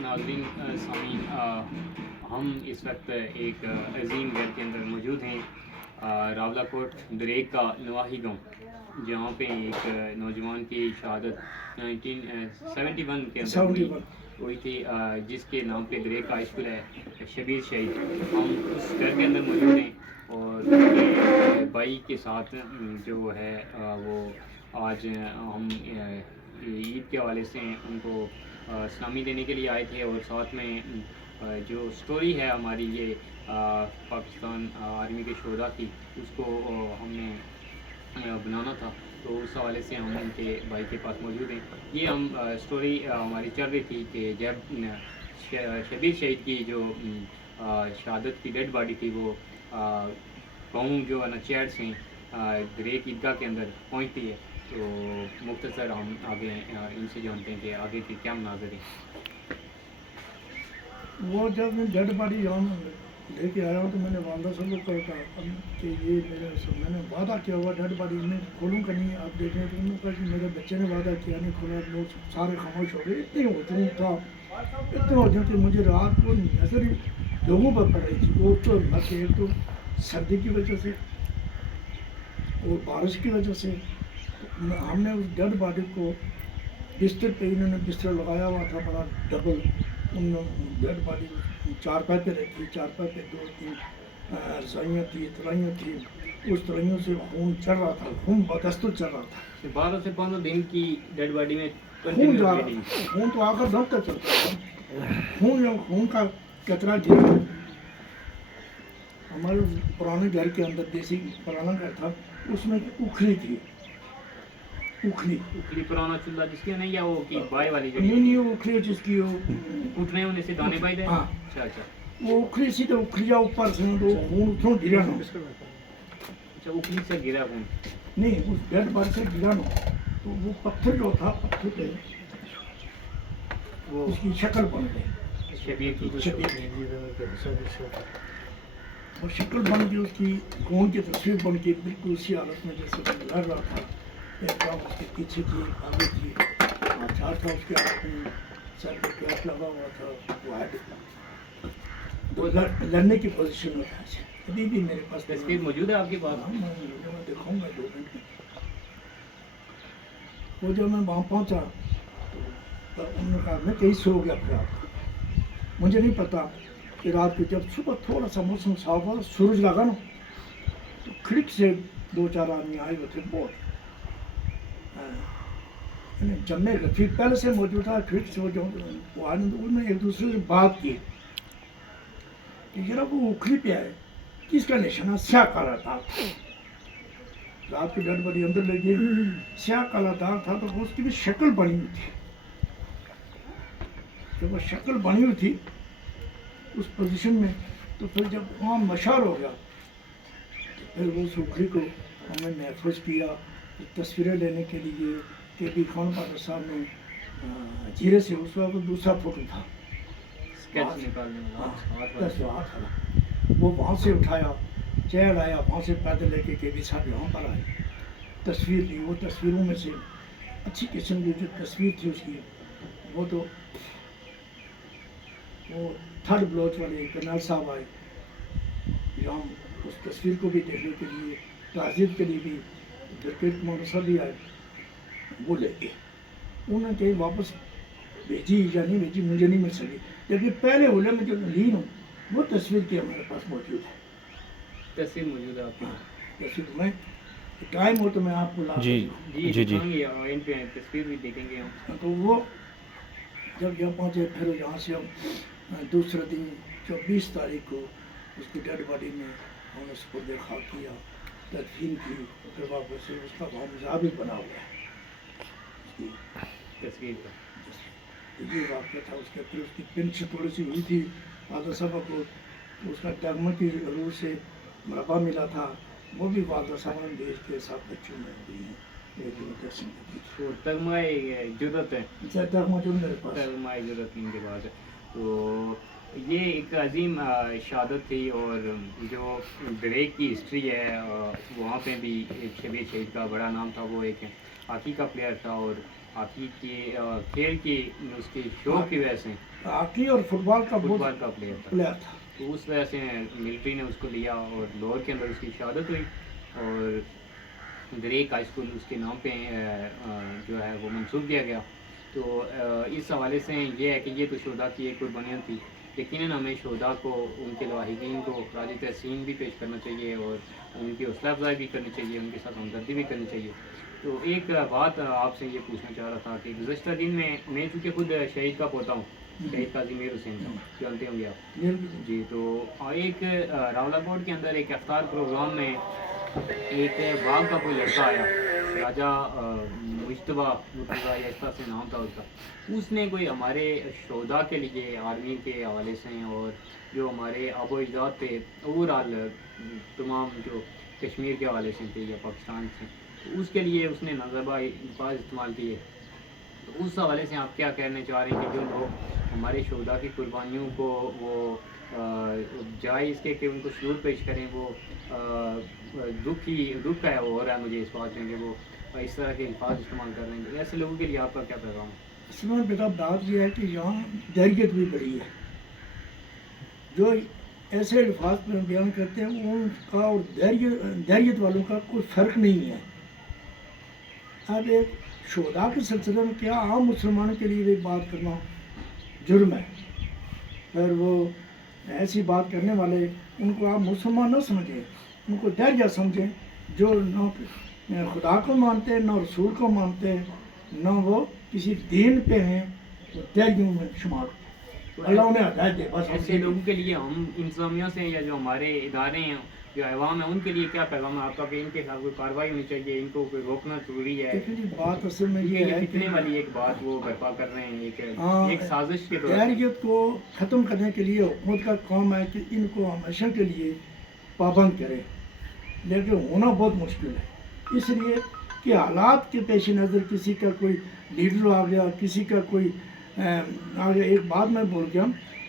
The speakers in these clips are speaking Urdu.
ناظرین سامعین ہم اس وقت ایک عظیم گھر کے اندر موجود ہیں راولہ کوٹ دریک کا نواحی گاؤں جہاں پہ ایک نوجوان کی شہادت 1971 کے اندر ہوئی تھی جس کے نام پہ دریک کا اسکول ہے شبیر شہید. ہم اس گھر کے اندر موجود ہیں اور ان کے بھائی کے ساتھ جو ہے وہ آج ہم عید کے حوالے سے ان کو سلامی دینے کے لیے آئے تھے اور ساتھ میں جو سٹوری ہے ہماری یہ پاکستان آرمی کے شہداء کی اس کو ہم نے بنانا تھا تو اس حوالے سے ہم ان کے بھائی کے پاس موجود ہیں. یہ ہم سٹوری ہماری چل رہی تھی کہ جب شبیر شہید کی جو شہادت کی ڈیڈ باڈی تھی وہ گاؤں جو ہے نا چیڑ سے دریک عیدگاہ کے اندر پہنچتی ہے تو مختصر ہم آگے ان سے جانتے ہیں کہ آگے کے کیا مناظر ہیں. وہ جب میں ڈیڈ باڈی یہاں لے کے آیا ہوں تو میں نے والدہ صاحب کو کہا کہ یہ میں نے وعدہ کیا ہوا ڈیڈ باڈی میں کھولوں کا نہیں. آپ دیکھ رہے ہیں تو انہوں نے کہا کہ میرے بچے نے وعدہ کیا نہیں کھولا. لوگ سارے خاموش ہو گئے. اتنے ہجوم تھا کہ مجھے رات کو نظر ہی لوگوں پر پڑ رہی تھی. وہ تو ایک تو سردی کی وجہ سے اور بارش کی وجہ سے ہم نے اس ڈیڈ باڈی کو بستر پہ انہوں نے بستر لگایا ہوا تھا بڑا ڈبل. ان ڈیڈ باڈی چارپائی پہ رکھی. چارپائی پہ 2-3 رضائیاں تھیں تلائیاں تھیں. اس تلائیوں سے خون چڑھ رہا تھا. خون بدستر چل رہا تھا. 12 سے 15 دن کی ڈیڈ باڈی میں خون جا رہا تھا. خون تو آخر دم تک چلتا تھا. خون کا قطرہ گر. ہمارے پرانے گھر کے اندر دیسی پرانا گھر تھا اس میں اکھلی تھی. اکھلی پرانا چولہا جس کی نہیں یا وہ کی بائے والی جو نہیں وہ اکھلی جس کی وہ اٹھنے ہونے سے دانے بائی دے. ہاں اچھا وہ اکھلی سی تو اکھلیا اوپر سے تو خون اتھوں گرا نا. اچھا اکھلی سے گرا خون نہیں اس ڈیڈ باڈی سے گرا نا تو وہ پتھر جو تھا پتھر پہ وہ اس کی شکل بن گئی. شبیر کی اور شکل بن گئی اس کی خون کی تصویر بن گئی بالکل اسی حالت میں جیسے لڑ رہا تھا. ایک کام اس کے پیچھے تھی آگے تھی ہتھیار تھا اس کے ہاتھ میں. سر پہ کیپ لگا ہوا تھا. وہ لڑنے کی پوزیشن میں تھا. ابھی بھی میرے پاس تصویر موجود ہے آپ کے پاس؟ میں دکھاؤں گا 2 منٹ میں. وہ جب میں وہاں پہنچا تو انہوں نے کہا میں کہیں سو گیا پھر آپ کو. مجھے نہیں پتا کہ رات کو جب صبح تھوڑا سا موسم صاف ہوا سورج لگا نا تو کھڑک سے 2-4 آدمی آئے ہوئے تھے. بہت جمع رفیق پہلے سے موجود تھا. کھڑک سے وہ آئے انہوں نے ایک دوسرے سے بات کی کہ جناب وہ اکھلی پہ آئے کس کا نشانہ سیاہ کالا داغ. رات کی ڈیڈ باڈی اندر لے گئی. سیاہ کالا داغ تھا تو اس کی بھی شکل بنی ہوئی تھی. جب وہ شکل بنی ہوئی تھی اس پوزیشن میں تو پھر جب وہاں مشار ہو گیا تو پھر اس اکھلی کو ہم نے محفوظ کیا. تصویریں لینے کے لیے کہ بھی خان پادر صاحب نے جیرے سے اس وقت دوسرا فوٹو تھا وہ وہاں سے اٹھایا چیڑ آیا وہاں سے پیدل لے کے بھی صاحب یہاں پر آئے. تصویر لی. وہ تصویروں میں سے اچھی قسم کی جو تصویر تھی اس کی وہ تو وہ 3rd بلوچ والے کرنل صاحب آئے یہاں اس تصویر کو بھی دیکھنے کے لیے. تعزیت کے لیے بھی برگیڈ کمانڈر صاحب بھی آئے. وہ لے گئے. انہوں نے کہیں واپس بھیجی یا نہیں بھیجی مجھے نہیں مل سکی. جب یہ پہلے ہولے میں جو لی نا وہ تصویر کی ہمارے پاس موجود ہے. تصویر موجود ہے آپ کے تصویر میں ٹائم ہو تو میں آپ کو لا تصویر بھی دیکھیں گے ہم. تو وہ جب یہاں پہنچے پھر یہاں سے ہم دوسرے دن 24 تاریخ کو اس کی ڈیڈ باڈی میں ہم نے اس کو دیکھا کیا تدفین کی. پھر واپس سے اس کا مزار بھی بنا ہوا ہے تصویر کا. یہ واقعہ تھا. اس کے پھر اس کی پنچ تھوڑی سی ہوئی تھی والدہ صاحب کو اس کا ڈگمہ کی روح سے مربع ملا تھا. وہ بھی والدہ صاحب نے بھیج کے ساتھ بچوں میں دی ہیں. تگمہ جرت ہے. تگمہ جو میرے پاس تگمہ جرت ان کے پاس ہے. تو یہ ایک عظیم شہادت تھی اور جو دریک کی ہسٹری ہے وہاں پہ بھی ایک شبیر شہید کا بڑا نام تھا. وہ ایک ہاکی کا پلیئر تھا اور ہاکی کے کھیل کی اس کی شوق کی وجہ سے ہاکی اور فٹ بال کا فٹ بہت بال کا پلیئر تھا، پلیئر تھا. تو اس وجہ سے ملٹری نے اس کو لیا اور لاہور کے اندر اس کی شہادت ہوئی اور دریک ہائی اسکول اس کے نام پہ جو ہے وہ منسوخ کیا گیا. تو اس حوالے سے یہ ہے کہ یہ تو شہدا کی ایک قربانیاں تھی. یقیناً ہمیں شہدا کو ان کے لاحقین کو خراج تحسین بھی پیش کرنا چاہیے اور ان کی حوصلہ افزائی بھی کرنی چاہیے، ان کے ساتھ ہمدردی بھی کرنی چاہیے. تو ایک بات آپ سے یہ پوچھنا چاہ رہا تھا کہ گزشتہ دن میں چونکہ خود شہید کا پوتا ہوں، شہید قاضی میر حسین کا، جانتے ہوں گے آپ جی. تو ایک راولہ کوٹ کے اندر ایک افطار پروگرام میں ایک باغ کا کوئی لڑکا آیا، راجہ مشتبہ مرتضیٰ یا اس طرح سے نام تھا اس کا. اس نے کوئی ہمارے شہدا کے لیے آرمی کے حوالے سے اور جو ہمارے آب و اجداد تھے اوور آل تمام جو کشمیر کے حوالے سے تھے یا پاکستان سے، تو اس کے لیے اس نے نازیبہ الفاظ استعمال کیے. تو اس حوالے سے آپ کیا کہنے چاہ رہے ہیں کہ جو لوگ ہمارے شہدا کی قربانیوں کو وہ جائے اس کے کہ ان کو سرور پیش کریں، وہ دکھ ہے وہ ہو رہا ہے مجھے اس بات میں کہ وہ اس طرح کے الفاظ استعمال کر رہے ہیں. ایسے لوگوں کے لیے آپ کا کیا پیغام ہے؟ اس میں بیٹا بات یہ ہے کہ یہاں دہریت بھی بڑی ہے. جو ایسے الفاظ میں بیان کرتے ہیں ان کا اور دہریت والوں کا کوئی فرق نہیں ہے. اب ایک شہداء کے سلسلے میں کیا عام مسلمانوں کے لیے بھی بات کرنا جرم ہے. پھر وہ ایسی بات کرنے والے ان کو آپ مسلمان نہ سمجھیں، ان کو دہریت سمجھیں، جو نہ خدا کو مانتے ہیں، نہ رسول کو مانتے ہیں، نہ وہ کسی دین پہ ہیں، وہ دہریوں میں شمار ہوتے ہیں. اللہ انہیں ہدایت دے. بس ایسے لوگوں کے لیے ہم انتظامیہ سے یا جو ہمارے ادارے ہیں جو عوام ہیں ان کے لیے کیا پیغام ہے آپ کا کہ ان کے خلاف کوئی کارروائی ہونی چاہیے، ان کو کوئی روکنا ضروری ہے؟ دیکھیں جی بات اصل میں یہ ہے کتنے والی ایک بات وہ برپا کر رہے ہیں ایک سازش کے طور پر. دہریت کو ختم کرنے کے لیے حکومت کا کام ہے کہ ان کو ہمیشہ کے لیے پابند کرے، لیکن ہونا بہت مشکل ہے. اس لیے کہ حالات کے پیش نظر کسی کا کوئی لیڈر آ گیا، کسی کا کوئی آ گیا. ایک بات میں بول گیا،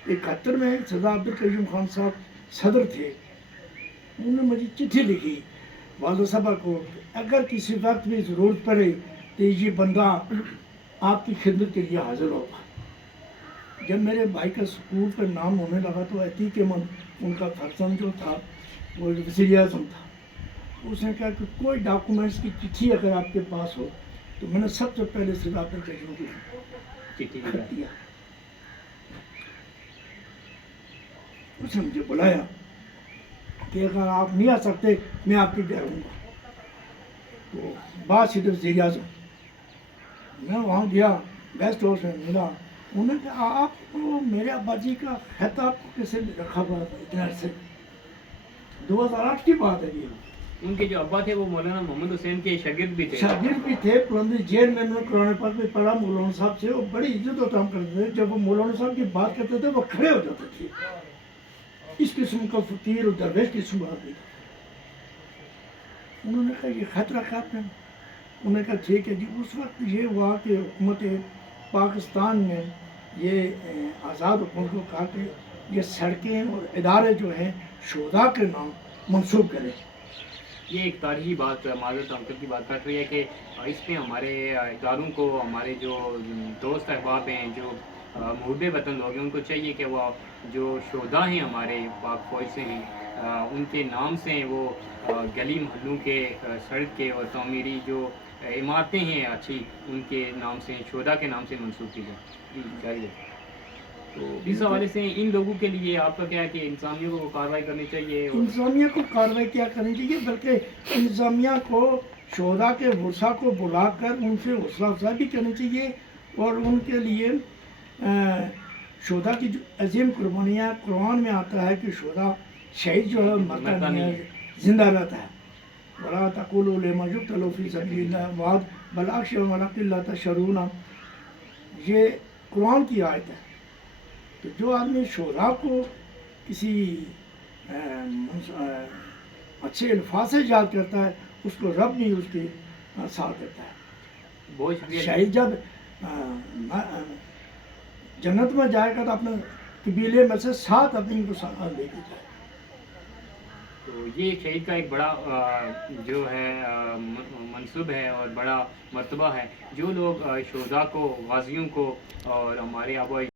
71 میں سردار عبدالقیوم خان صاحب صدر تھے، انہوں نے مجھے چٹھی لکھی والد صاحبہ کو، اگر کسی وقت بھی ضرورت پڑے تو یہ بندہ آپ کی خدمت کے لیے حاضر ہوگا. جب میرے بھائی کا اسکول پر نام ہونے لگا تو عتیق احمد ان کا فرزند جو تھا وہ وزیر اعظم تھا. اس نے کہا کہ کوئی ڈاکومنٹس کی چٹھی اگر آپ کے پاس ہو تو میں نے سب سے پہلے سردار عبدالقیوم کی چٹھی خط دیا. اس نے مجھے بلایا کہ اگر آپ نہیں آ سکتے میں آپ کی گھر ہوں گا. تو بات سیدھے وزیر اعظم. میں وہاں گیا، گیسٹ ہاؤس میں ملا. انہوں نے کہا آپ کو میرے ابا جی کا خط آپ کو کیسے رکھا ہوا اتنا عرصے؟ 2008 کی بات ہے یہ. ان کے جو ابا تھے وہ مولانا محمد حسین کے شاگرد بھی تھے. شاگرد بھی تھے. پرندی جیل میں انہوں نے قرآن پاک میں پڑھا مولانا صاحب سے. وہ بڑی عزت و احترام کرتے تھے. جب وہ مولانا صاحب کی بات کرتے تھے وہ کھڑے ہو جاتے تھے. اس قسم کا فقیر اور درویش قسم کا آدمی. انہوں نے کہا یہ خط رکھا آپ نے؟ انہوں نے کہا ٹھیک ہے جی. اس وقت یہ ہوا کہ حکومت پاکستان میں یہ آزاد حکومت کو کہا کہ یہ سڑکیں اور ادارے جو ہیں شہداء کے نام منسوخ کریں. یہ ایک تاریخی بات معذرت انکل کی بات کر رہی ہے کہ اس پہ ہمارے اداروں کو، ہمارے جو دوست احباب ہیں، جو محب وطن لوگ ہیں، ان کو چاہیے کہ وہ جو شہداء ہیں ہمارے پاک فوج سے ہیں ان کے نام سے وہ گلی محلوں کے سڑک کے اور تعمیری جو عمارتیں ہیں اچھی ان کے نام سے، شہداء کے نام سے منسوخ کی جائے. تو اس حوالے سے ان لوگوں کے لیے آپ کا کیا ہے کہ انتظامیہ کو کارروائی کرنی چاہیے؟ انتظامیہ کو کارروائی کیا کرنی چاہیے، بلکہ انتظامیہ کو شہداء کے ورثاء کو بلا کر ان سے حوصلہ افزائی بھی کرنی چاہیے اور ان کے لیے شہداء کی جو عظیم قربانیاں، قرآن میں آتا ہے کہ شہداء شہید جو ہے مرتا نہیں ہے، زندہ رہتا ہے. وَلَا تَقُولُوا لِمَنْ يُقْتَلُ فِي سَبِيلِ اللَّهِ أَمْوَاتٌ بَلْ أَحْيَاءٌ وَلَكِنْ لَا تَشْعُرُونَ. یہ قرآن کی آیت ہے. تو جو آدمی شہداء کو کسی اچھے الفاظ سے یاد کرتا ہے اس کو رب بھی اس کی ساتھ دیتا ہے. بہت شکریہ. شہید جب جنت میں جائے گا تو اپنے قبیلے میں سے 7 آدمی کو ساتھ لے کے جائے. تو یہ شہید کا ایک بڑا جو ہے منصب ہے اور بڑا مرتبہ ہے. جو لوگ شہداء کو، غازیوں کو اور ہمارے آبائی